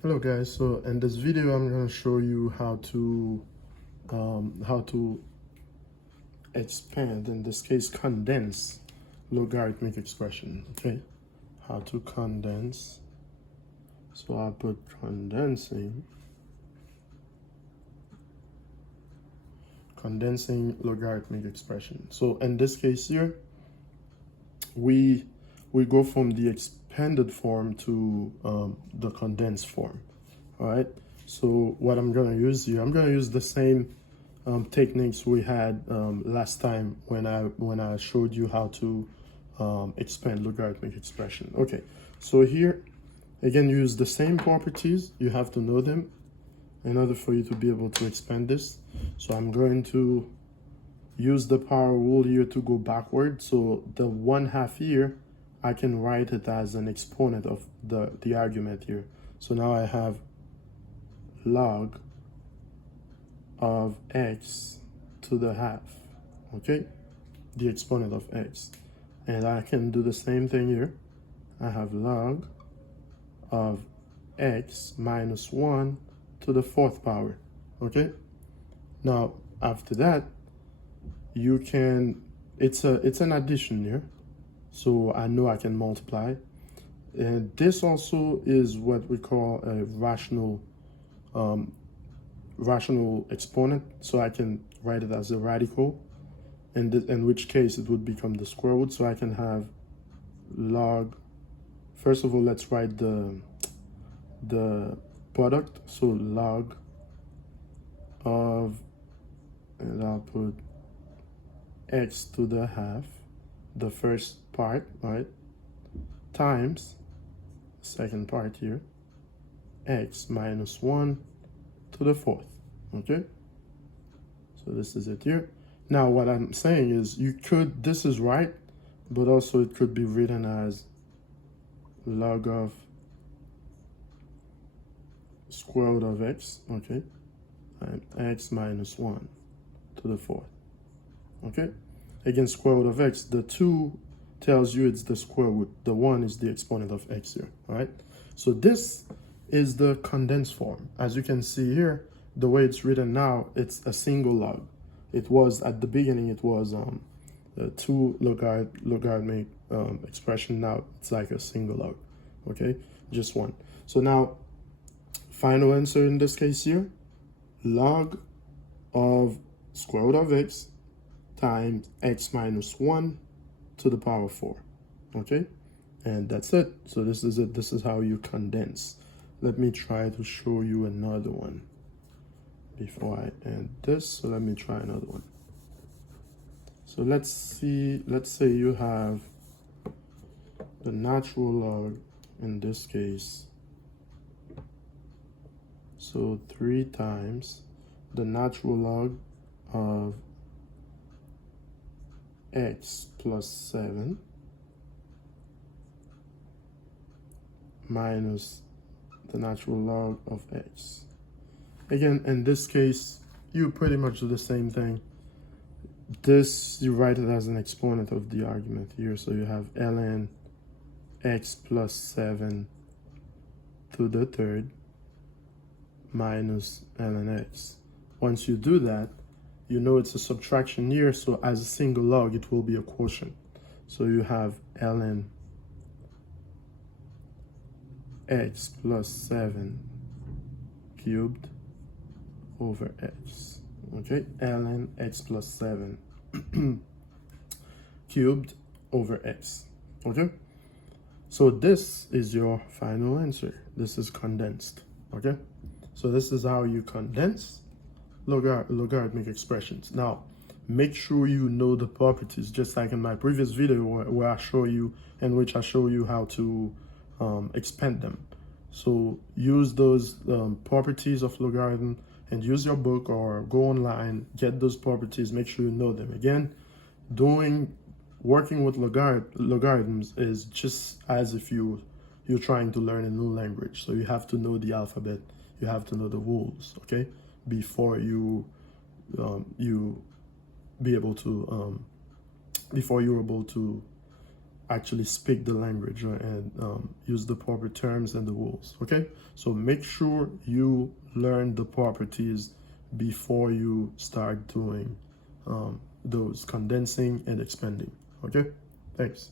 Hello guys, so in this video I'm going to show you how to expand, in this case condense logarithmic expression. Okay, how to condense. So I'll put condensing logarithmic expression. So in this case here we go from the expanded form to the condensed form. All right, so what I'm going to use here, I'm going to use the same techniques we had last time when I showed you how to expand logarithmic expression. Okay, so here again, use the same properties. You have to know them in order for you to be able to expand this. So I'm going to use the power rule here to go backward. So the 1/2 here, I can write it as an exponent of the argument here. So now I have log of x to the half, okay, the exponent of x. And I can do the same thing here. I have log of x minus 1 to the 4th power, okay. Now after that, you can, it's an addition here, so I know I can multiply. And this also is what we call a rational exponent, so I can write it as a radical, and in which case it would become the square root. So I can have log, first of all, let's write the product. So log of, and I'll put x to the half, the first part, right, times second part here, x minus 1 to the 4th, okay. So this is it here. Now what I'm saying is, you could, this is right, but also it could be written as log of square root of x, okay, and x minus 1 to the 4th, okay. Again, square root of x, the 2 tells you it's the square root, the 1 is the exponent of x here, all right. So this is the condensed form. As you can see here, the way it's written now, it's a single log. It was at the beginning, it was two logarithmic expression. Now it's like a single log, okay, just one. So now final answer in this case here, log of square root of x times x minus 1 to the power 4, okay. And that's it. So this is it. This is how you condense. Let me try to show you another one before I end this. So let me try another one. So let's see, let's say you have the natural log, in this case, so 3 times the natural log of x plus 7 minus the natural log of x. Again, in this case, you pretty much do the same thing. This, you write it as an exponent of the argument here. So you have ln x plus 7 to the 3rd minus ln x. Once you do that, you know it's a subtraction here. So as a single log, it will be a quotient. So you have ln x plus 7 cubed over x, okay, ln x plus 7 cubed over x, okay. So this is your final answer. This is condensed, okay. So this is how you condense logarithmic expressions. Now make sure you know the properties, just like in my previous video where I show you, in which I show you how to expand them. So use those properties of logarithm, and use your book or go online, get those properties, make sure you know them. Again, working with logarithms is just as if you're trying to learn a new language. So you have to know the alphabet, you have to know the rules, okay, before you be able to before you're able to actually speak the language and use the proper terms and the rules. Okay, so make sure you learn the properties before you start doing those condensing and expanding. Okay, thanks.